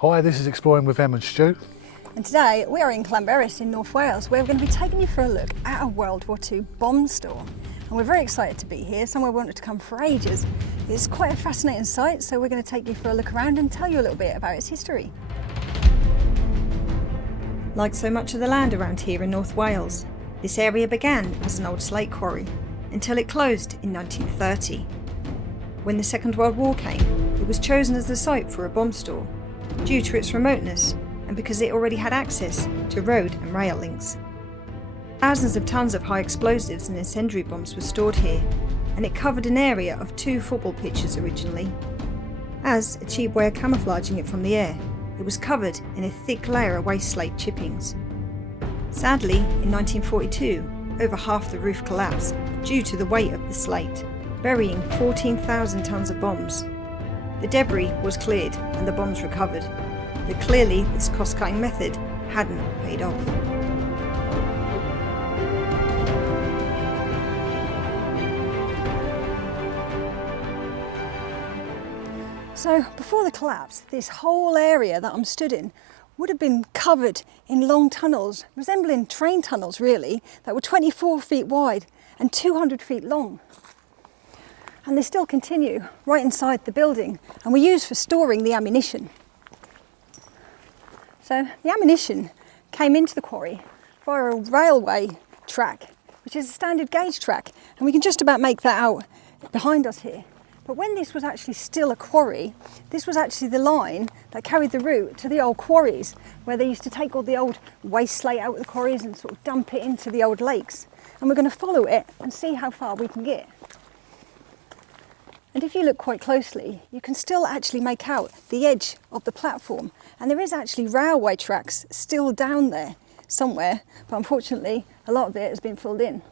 Hi, this is Exploring with Em and Stu. And today we are in Llanberis in North Wales, where we're going to be taking you for a look at a World War II bomb store. And we're very excited to be here, somewhere we wanted to come for ages. It's quite a fascinating site, so we're going to take you for a look around and tell you a little bit about its history. Like so much of the land around here in North Wales, this area began as an old slate quarry until it closed in 1930. When the Second World War came, it was chosen as the site for a bomb store due to its remoteness and because it already had access to road and rail links. Thousands of tons of high explosives and incendiary bombs were stored here, and it covered an area of 2 football pitches originally. As a cheap way of camouflaging it from the air, it was covered in a thick layer of waste slate chippings. Sadly, in 1942, over half the roof collapsed due to the weight of the slate, burying 14,000 tons of bombs. The debris was cleared and the bombs recovered, but clearly this cost-cutting method hadn't paid off. So before the collapse, this whole area that I'm stood in would have been covered in long tunnels, resembling train tunnels really, that were 24 feet wide and 200 feet long. And they still continue right inside the building and were used for storing the ammunition. So the ammunition came into the quarry via a railway track, which is a standard gauge track, and we can just about make that out behind us here. But when this was actually still a quarry, this was actually the line that carried the route to the old quarries, where they used to take all the old waste slate out of the quarries and sort of dump it into the old lakes. And we're going to follow it and see how far we can get. And if you look quite closely, you can still actually make out the edge of the platform. And there is actually railway tracks still down there somewhere, but unfortunately a lot of it has been filled in.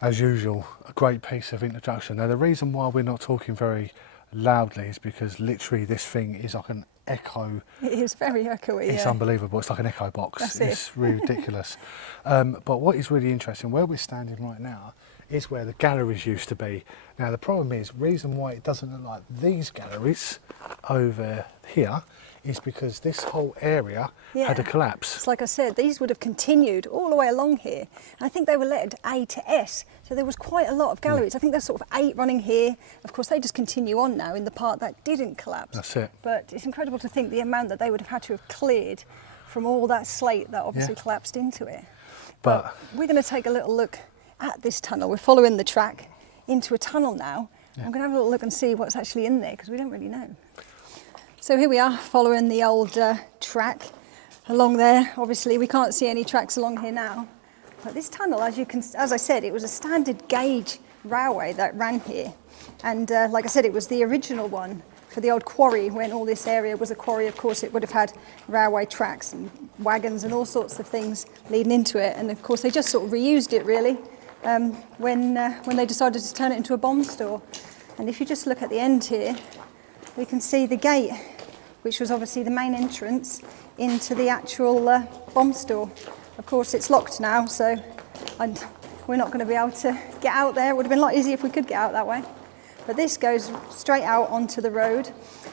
As usual, a great piece of introduction. Now the reason why we're not talking very loudly is because literally this thing is like an echo. It is very echoey. It's unbelievable. It's like an echo box. That's it's really ridiculous. But what is really interesting, where we're standing right now, is where the galleries used to be. Now the problem is, reason why it doesn't look like these galleries over here is because this whole area had a collapse. It's like I said, these would have continued all the way along here. And I think they were lettered A to S, so there was quite a lot of galleries. I think there's sort of 8 running here. Of course, they just continue on now in the part that didn't collapse. That's it. But it's incredible to think the amount that they would have had to have cleared from all that slate that obviously collapsed into it. But we're going to take a little look at this tunnel. We're following the track into a tunnel now. I'm going to have a little look and see what's actually in there, because we don't really know. So here we are following the old track along there. Obviously we can't see any tracks along here now, but this tunnel, as I said, it was a standard gauge railway that ran here, and like I said, it was the original one for the old quarry. When all this area was a quarry, of course it would have had railway tracks and wagons and all sorts of things leading into it, and of course they just sort of reused it really when they decided to turn it into a bomb store. And if you just look at the end here, we can see the gate, which was obviously the main entrance into the actual bomb store. Of course it's locked now, so we're not going to be able to get out there. It would have been a lot easier if we could get out that way. But this goes straight out onto the road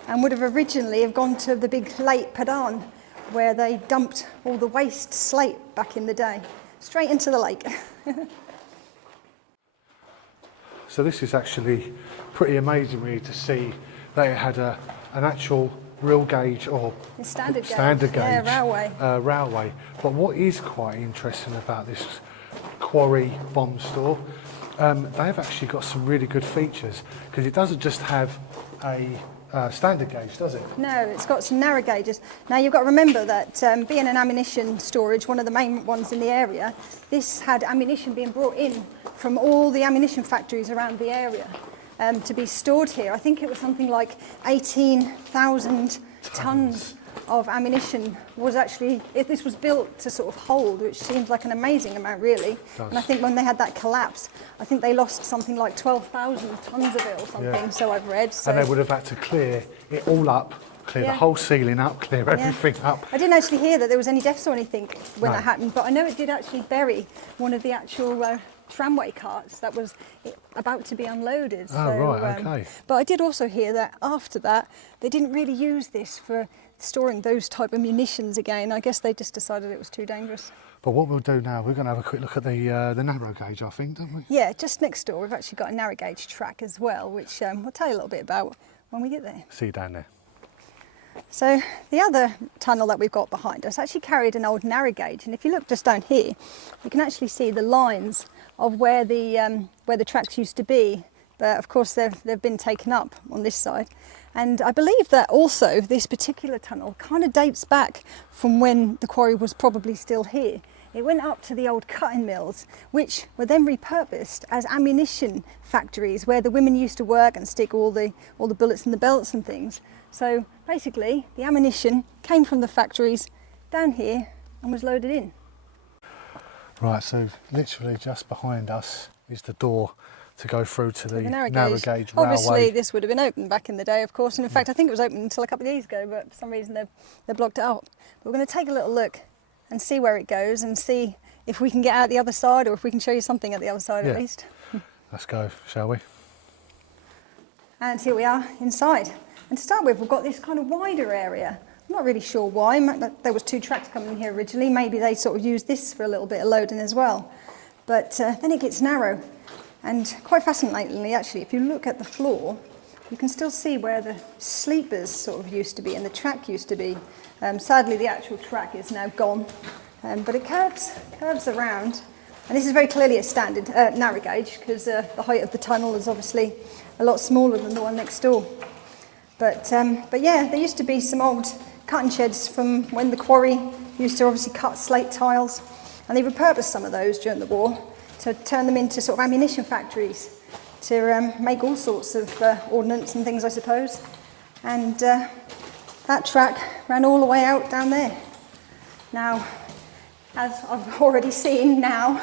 and would have originally have gone to the big Lake Padan, where they dumped all the waste slate back in the day, straight into the lake. So this is actually pretty amazing really to see that it had an actual real gauge or standard gauge railway. But what is quite interesting about this quarry bomb store, they've actually got some really good features, because it doesn't just have a standard gauge, does it? No, it's got some narrow gauges. Now you've got to remember that being an ammunition storage, one of the main ones in the area, this had ammunition being brought in from all the ammunition factories around the area to be stored here. I think it was something like 18,000 tons of ammunition was actually, if this was built to sort of hold, which seems like an amazing amount really. And I think when they had that collapse, I think they lost something like 12,000 tons of it or something, so I've read. So. And they would have had to clear it all up, clear the whole ceiling up, clear everything up. I didn't actually hear that there was any deaths or anything when that happened, but I know it did actually bury one of the actual tramway carts that was about to be unloaded. Oh, right, okay. But I did also hear that after that, they didn't really use this for storing those type of munitions again. I guess they just decided it was too dangerous. But what we'll do now, we're going to have a quick look at the narrow gauge, I think, don't we? Yeah, just next door, we've actually got a narrow gauge track as well, which we'll tell you a little bit about when we get there. See you down there. So the other tunnel that we've got behind us actually carried an old narrow gauge, and if you look just down here, you can actually see the lines of where the tracks used to be. But of course they've been taken up on this side. And I believe that also this particular tunnel kind of dates back from when the quarry was probably still here. It went up to the old cutting mills, which were then repurposed as ammunition factories where the women used to work and stick all the bullets in the belts and things. So basically the ammunition came from the factories down here and was loaded in. Right, so literally just behind us is the door to go through to the narrow gauge railway. Obviously this would have been open back in the day, of course, and in fact I think it was open until a couple of years ago, but for some reason they blocked it up. But we're going to take a little look and see where it goes and see if we can get out the other side, or if we can show you something at the other side at least. Let's go, shall we? And here we are inside. And to start with, we've got this kind of wider area. I'm not really sure why. There was 2 tracks coming in here originally. Maybe they sort of used this for a little bit of loading as well. But then it gets narrow. And quite fascinatingly, actually, if you look at the floor, you can still see where the sleepers sort of used to be and the track used to be. Sadly, the actual track is now gone, but it curves around. And this is very clearly a standard narrow gauge, because the height of the tunnel is obviously a lot smaller than the one next door. But yeah, there used to be some old cutting sheds from when the quarry used to obviously cut slate tiles, and they repurposed some of those during the war to turn them into sort of ammunition factories to make all sorts of ordnance and things, I suppose. And that track ran all the way out down there. Now, as I've already seen now,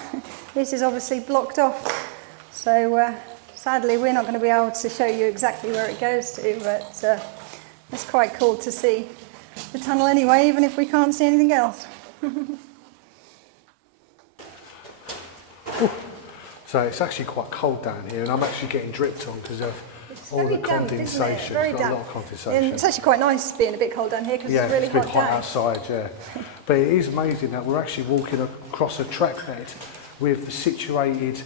this is obviously blocked off. So sadly, we're not going to be able to show you exactly where it goes to, but it's quite cool to see the tunnel anyway, even if we can't see anything else. So it's actually quite cold down here, and I'm actually getting dripped on because of all the condensation. Very got a damp. lot of condensation. And it's actually quite nice being a bit cold down here because it's really been hot hot day. outside, yeah. But it is amazing that we're actually walking across a track bed with the situated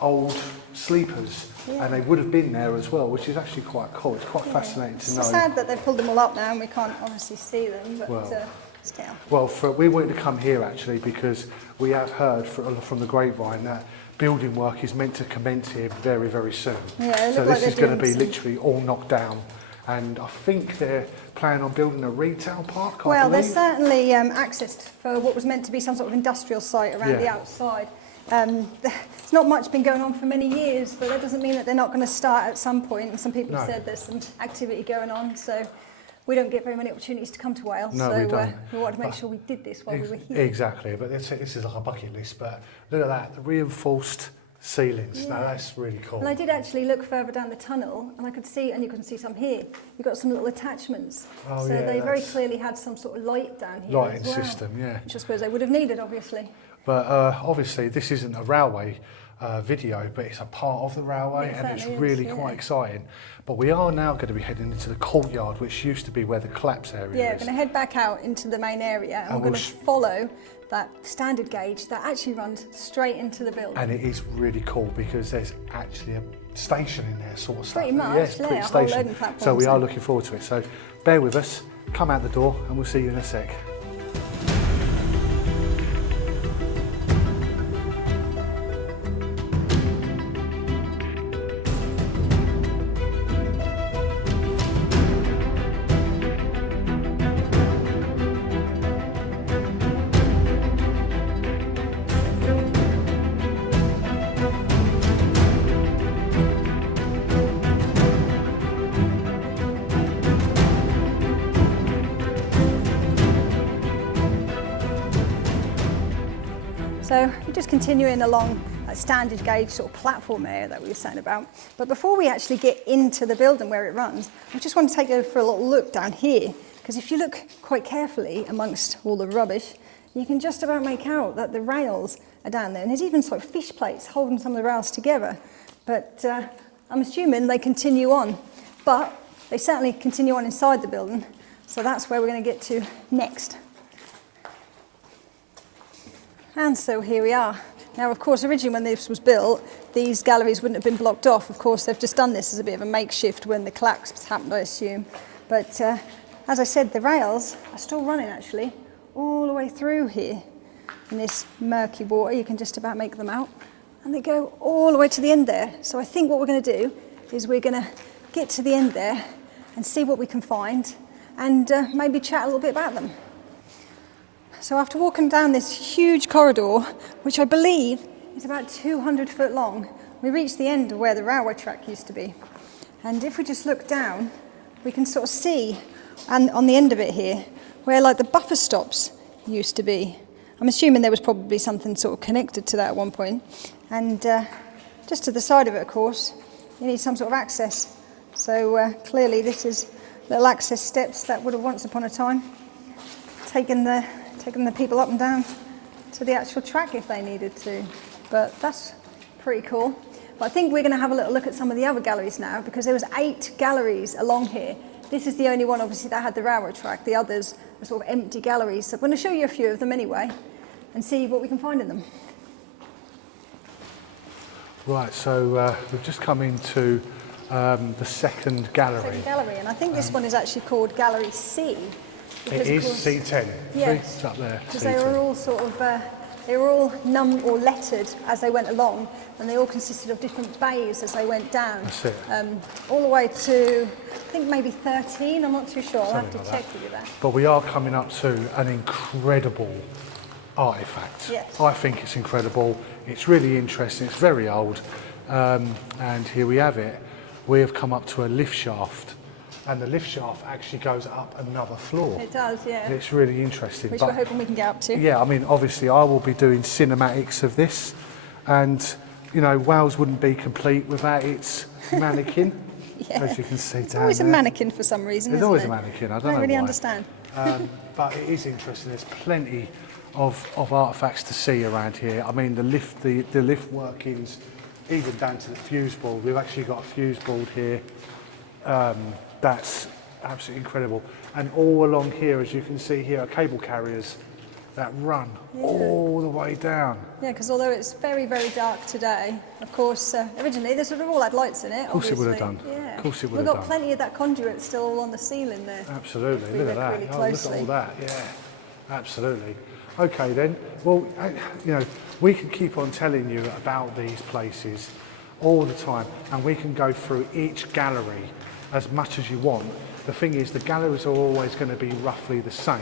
old sleepers, and they would have been there as well, which is actually quite cool. It's quite fascinating to know. It's sad that they've pulled them all up now and we can't obviously see them, but still. Well, we wanted to come here actually because we have heard from the grapevine that building work is meant to commence here very, very soon. Yeah, so like this is going to be literally all knocked down, and I think they're planning on building a retail park. Well, there's certainly access for what was meant to be some sort of industrial site around the outside. There's not much been going on for many years, but that doesn't mean that they're not going to start at some point. And some people have said there's some activity going on, so we don't get very many opportunities to come to Wales. No, so we don't. We wanted to make sure we did this while we were here. Exactly, but this is like a bucket list. But look at that, the reinforced ceilings. Now that's really cool. And I did actually look further down the tunnel, and I could see, and you can see some here, you've got some little attachments. Oh, so yeah, they very clearly had some sort of light down here lighting as well, system, yeah. which I suppose they would have needed, obviously. But obviously this isn't a railway video, but it's a part of the railway, and it's really quite exciting. But we are now going to be heading into the courtyard, which used to be where the collapse area is. Yeah, we're going to head back out into the main area, and we're going to follow that standard gauge that actually runs straight into the building. And it is really cool because there's actually a station in there, sort of stuff. Pretty much, yes, yeah, pretty a whole station. loading platform. So we are looking forward to it. So bear with us, come out the door, and we'll see you in a sec. So we're just continuing along that standard gauge sort of platform area that we were saying about. But before we actually get into the building where it runs, I just want to take you for a little look down here, because if you look quite carefully amongst all the rubbish, You can just about make out that the rails are down there, and there's even sort of fish plates holding some of the rails together. But I'm assuming they continue on, but they certainly continue on inside the building, so that's where we're going to get to next. And so here we are. Now, of course, originally when this was built, these galleries wouldn't have been blocked off. Of course, they've just done this as a bit of a makeshift when the collapse happened, I assume. But as I said, the rails are still running, actually, all the way through here. In this murky water, you can just about make them out. And they go all the way to the end there. So I think what we're going to do is we're going to get to the end there and see what we can find and maybe chat a little bit about them. So after walking down this huge corridor, which I believe is about 200 foot long, we reach the end of where the railway track used to be. And if we just look down, we can sort of see, and on the end of it here, where like the buffer stops used to be. I'm assuming there was probably something sort of connected to that at one point. And just to the side of it, of course, you need some sort of access. So clearly this is little access steps that would have once upon a time taken the people up and down to the actual track if they needed to. But that's pretty cool. But I think we're going to have a little look at some of the other galleries now, because there was 8 galleries along here. This is the only one, obviously, that had the railway track. The others are sort of empty galleries. So I'm going to show you a few of them anyway and see what we can find in them. Right, so we've just come into the second gallery. Second gallery, and I think this one is actually called Gallery C. It is C10. Yes, it's up there. because they were all sort of, they were all numbered or lettered as they went along, and they all consisted of different bays as they went down. That's it. All the way to, I think maybe 13, I'm not too sure, I'll have to check with you that. But we are coming up to an incredible artefact. Yes. I think it's incredible. It's really interesting. It's very old. And here we have it. We have come up to a lift shaft. And the lift shaft actually goes up another floor. It does, yeah. And it's really interesting. Which we're hoping we can get up to. Yeah, I mean, obviously I will be doing cinematics of this. And, you know, Wales wouldn't be complete without its mannequin. Yeah. As you can see It's down always there. a mannequin for some reason, There's isn't always it? a mannequin, I I don't know really why. understand. But it is interesting. There's plenty of artefacts to see around here. I mean, the lift workings, even down to the fuse board. We've actually got a fuse board here. That's absolutely incredible. And all along here, as you can see here, are cable carriers that run all the way down. Yeah, because although it's very, very dark today, of course, originally this would have all had lights in it. Of course it would have obviously. done. Yeah. Of course it would We've have got done. plenty of that conduit still all on the ceiling there. Absolutely, We look at look that. really Oh, look at closely. all that, yeah. Absolutely. Okay then, well, you know, we can keep on telling you about these places all the time, and we can go through each gallery as much as you want. The thing is, the galleries are always going to be roughly the same,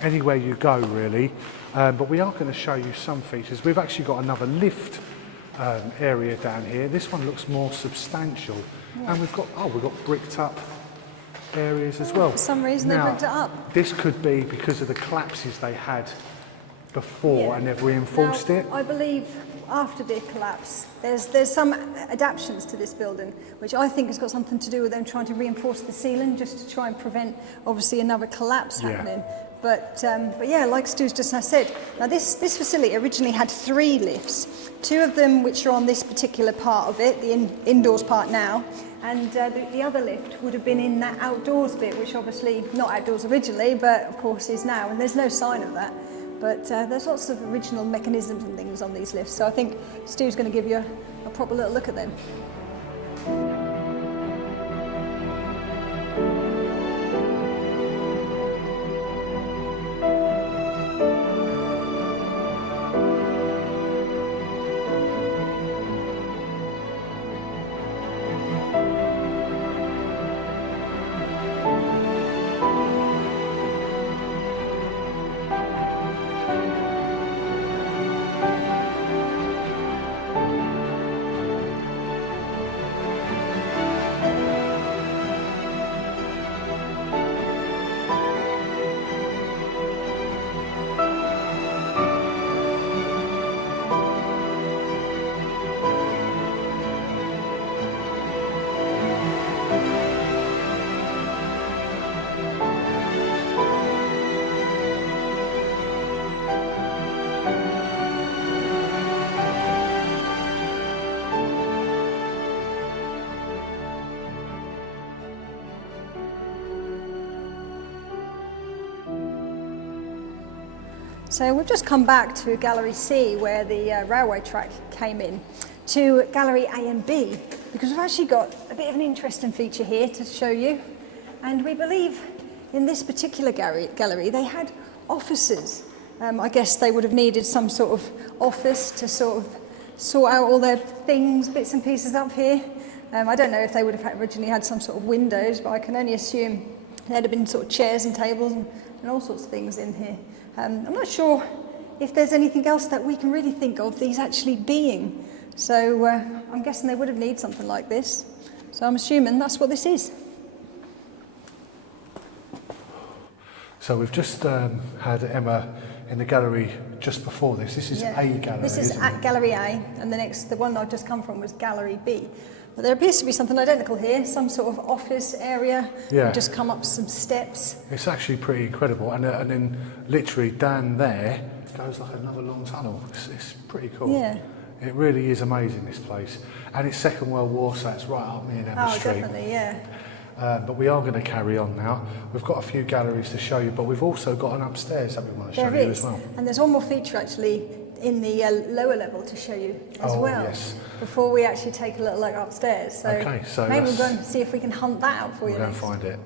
anywhere you go really, but we are going to show you some features. We've actually got another lift area down here. This one looks more substantial, and we've got bricked up areas as well. For some reason they bricked it up. This could be because of the collapses they had before and they've reinforced Now, it. I believe after the collapse, there's some adaptations to this building, which I think has got something to do with them trying to reinforce the ceiling just to try and prevent, obviously, another collapse happening. But yeah, like Stu's just said, now this facility originally had 3 lifts, 2 of them which are on this particular part of it, the indoors part now, and the other lift would have been in that outdoors bit, which obviously not outdoors originally, but of course is now, and there's no sign of that. But there's lots of original mechanisms and things on these lifts, so I think Stu's going to give you a proper little look at them. So we've just come back to Gallery C where the railway track came in, to Gallery A and B, because we've actually got a bit of an interesting feature here to show you. And we believe in this particular gallery they had offices. I guess they would have needed some sort of office to sort of sort out all their things, bits and pieces up here. I don't know if they would have originally had some sort of windows, but I can only assume there'd have been sort of chairs and tables and all sorts of things in here. I'm not sure if there's anything else that we can really think of these actually being. So I'm guessing they would have needed something like this. So I'm assuming that's what this is. So we've just had Emma in the gallery just before this. This is A gallery. This is at Gallery A, and the one I've just come from was Gallery B. But there appears to be something identical here, some sort of office area. Yeah. We've just come up some steps. It's actually pretty incredible, and then literally down there goes like another long tunnel. It's pretty cool. Yeah. It really is amazing, this place, and it's Second World War, so it's right up me and Emma Street. Oh, definitely, yeah. But we are going to carry on now. We've got a few galleries to show you, but we've also got an upstairs that we want to show you as well. And there's one more feature actually in the lower level to show you as well. Yes. Before we actually take a little look upstairs. So, maybe we'll go and see if we can hunt that out for you. We'll go and find it.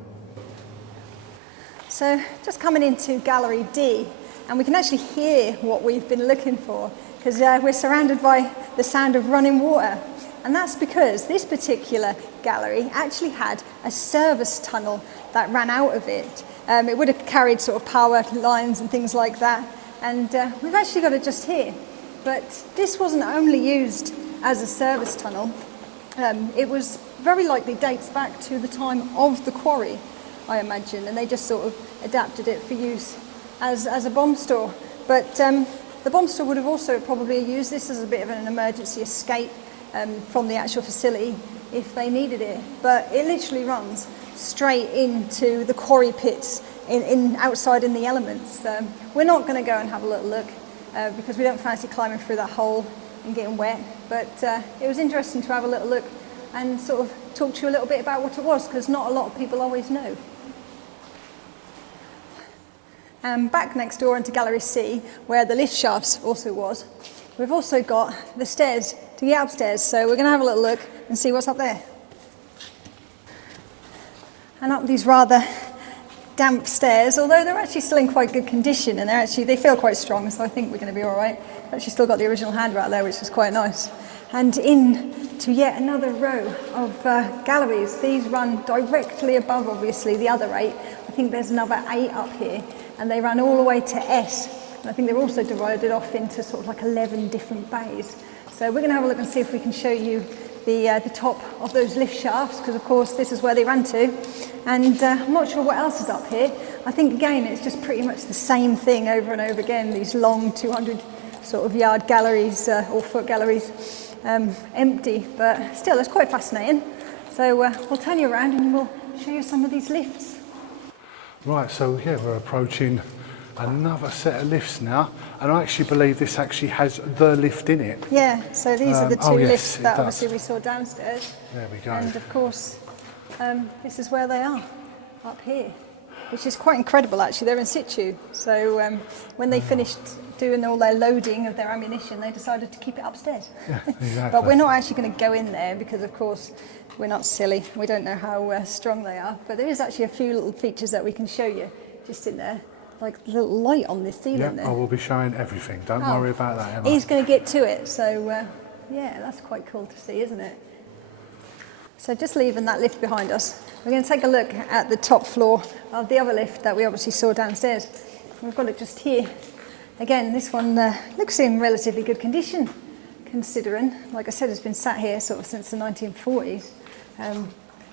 So just coming into Gallery D, and we can actually hear what we've been looking for, because we're surrounded by the sound of running water. And that's because this particular gallery actually had a service tunnel that ran out of it. It would have carried sort of power lines and things like that. And we've actually got it just here. But this wasn't only used as a service tunnel. It was very likely dates back to the time of the quarry, I imagine. And they just sort of adapted it for use as a bomb store. But the bomb store would have also probably used this as a bit of an emergency escape from the actual facility if they needed it. But it literally runs straight into the quarry pits outside in the elements. We're not going to go and have a little look because we don't fancy climbing through that hole and getting wet. But it was interesting to have a little look and sort of talk to you a little bit about what it was, because not a lot of people always know. Back next door into Gallery C, where the lift shafts also was, we've also got the stairs to get upstairs, so we're going to have a little look and see what's up there. And up these rather damp stairs, although they're actually still in quite good condition, and they feel quite strong, so I think we're going to be all right. I've actually still got the original handrail there, which is quite nice. And in to yet another row of galleries. These run directly above, obviously, the other 8. I think there's another 8 up here, and they run all the way to S. And I think they're also divided off into sort of like 11 different bays. So we're going to have a look and see if we can show you the top of those lift shafts, because of course this is where they ran to. And I'm not sure what else is up here. I think again it's just pretty much the same thing over and over again, these long 200 sort of yard galleries or foot galleries, empty, but still it's quite fascinating. So we'll turn you around and we'll show you some of these lifts. Right, so yeah, we're approaching another set of lifts now, and I actually believe this actually has the lift in it. Yeah, so these are the two lifts that does. obviously we saw downstairs. There we go. And of course, this is where they are, up here, which is quite incredible actually. They're in situ. So when they finished doing all their loading of their ammunition, they decided to keep it upstairs. Yeah, exactly. But we're not actually going to go in there because of course we're not silly. We don't know how strong they are. But there is actually a few little features that we can show you just in there. Like the little light on this ceiling there. I will be showing everything. Don't worry about that, Emma. He's going to get to it. So yeah, that's quite cool to see, isn't it? So just leaving that lift behind us, we're going to take a look at the top floor of the other lift that we obviously saw downstairs. We've got it just here. Again, this one looks in relatively good condition, considering, like I said, it's been sat here sort of since the 1940s.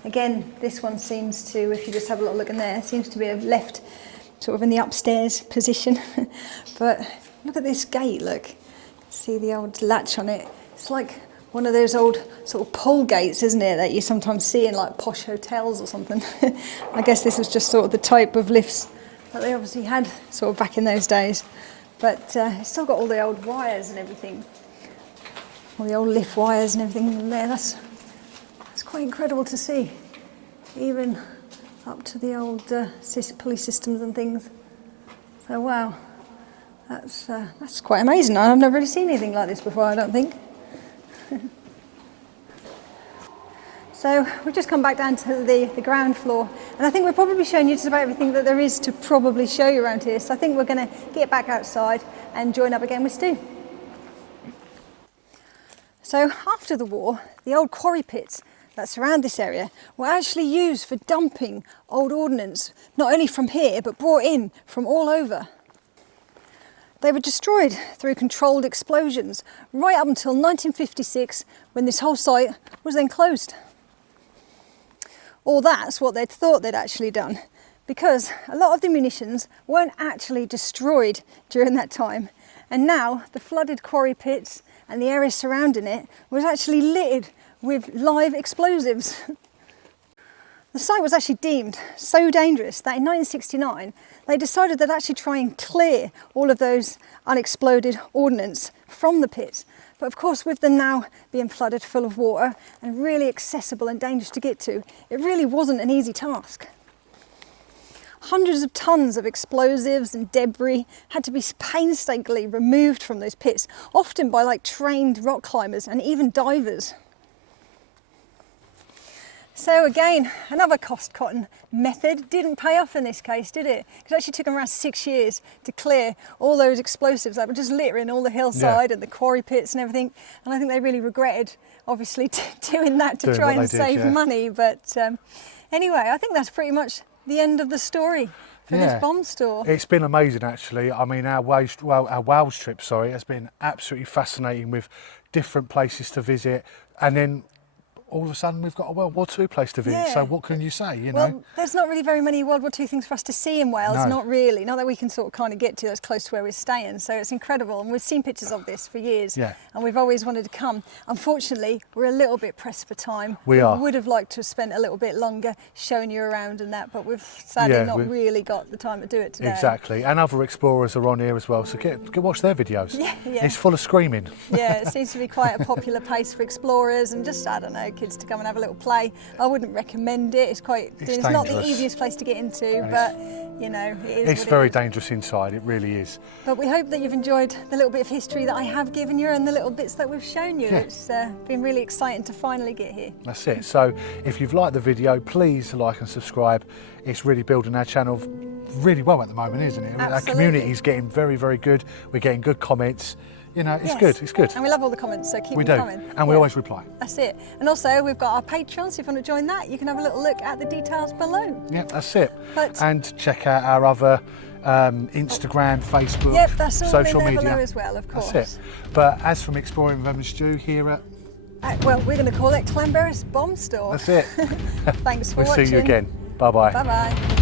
Again, this one seems to, if you just have a little look in there, seems to be left sort of in the upstairs position. But look at this gate, look. See the old latch on it. It's like one of those old sort of pull gates, isn't it, that you sometimes see in like posh hotels or something. I guess this was just sort of the type of lifts that they obviously had sort of back in those days. But it's still got all the old wires and everything. All the old lift wires and everything in there. That's quite incredible to see. Even up to the old police systems and things. So wow, That's quite amazing. I've never really seen anything like this before, I don't think. So we've just come back down to the ground floor, and I think we're probably showing you just about everything that there is to probably show you around here. So I think we're going to get back outside and join up again with Stu. So after the war, the old quarry pits that surround this area were actually used for dumping old ordnance, not only from here, but brought in from all over. They were destroyed through controlled explosions right up until 1956, when this whole site was then closed. Or that's what they'd thought they'd actually done, because a lot of the munitions weren't actually destroyed during that time. And now the flooded quarry pits and the area surrounding it was actually littered with live explosives. The site was actually deemed so dangerous that in 1969 they decided they'd actually try and clear all of those unexploded ordnance from the pits. But of course, with them now being flooded full of water and really accessible and dangerous to get to, it really wasn't an easy task. Hundreds of tons of explosives and debris had to be painstakingly removed from those pits, often by trained rock climbers and even divers. So again, another cost-cutting method didn't pay off in this case, did it? It actually took them around 6 years to clear all those explosives that were just littering all the hillside and the quarry pits and everything. And I think they really regretted, obviously, doing that to try and save money. But anyway, I think that's pretty much the end of the story for this bomb store. It's been amazing, actually. I mean, our Wales trip, has been absolutely fascinating, with different places to visit, and then all of a sudden we've got a World War II place to visit, so what can you say, you know? Well, there's not really very many World War II things for us to see in Wales, not really, not that we can sort of kind of get to that's close to where we're staying, so it's incredible, and we've seen pictures of this for years, and we've always wanted to come. Unfortunately, we're a little bit pressed for time. We would have liked to have spent a little bit longer showing you around and that, but we've sadly not really got the time to do it today. Exactly, and other explorers are on here as well, so get watch their videos. It's full of screaming. Yeah, it seems to be quite a popular place for explorers and just, I don't know, kids to come and have a little play. I wouldn't recommend it. It's not the easiest place to get into, but you know, it's very dangerous inside. It really is. But we hope that you've enjoyed the little bit of history that I have given you and the little bits that we've shown you. It's been really exciting to finally get here. That's it. So if you've liked the video, please like and subscribe. It's really building our channel really well at the moment, isn't it? Absolutely. Our community is getting very, very good. We're getting good comments. You know, it's good, it's good. And we love all the comments, so keep them coming. And we always reply. That's it. And also, we've got our Patreon, so if you want to join that, you can have a little look at the details below. Yeah, that's it. And check out our other Instagram, Facebook, that's all social in there media below as well, of course. That's it. But as from Exploring with Em and Stu here at... well, we're going to call it Llanberis Bomb Store. That's it. Thanks for watching. We'll see you again. Bye-bye. Bye-bye.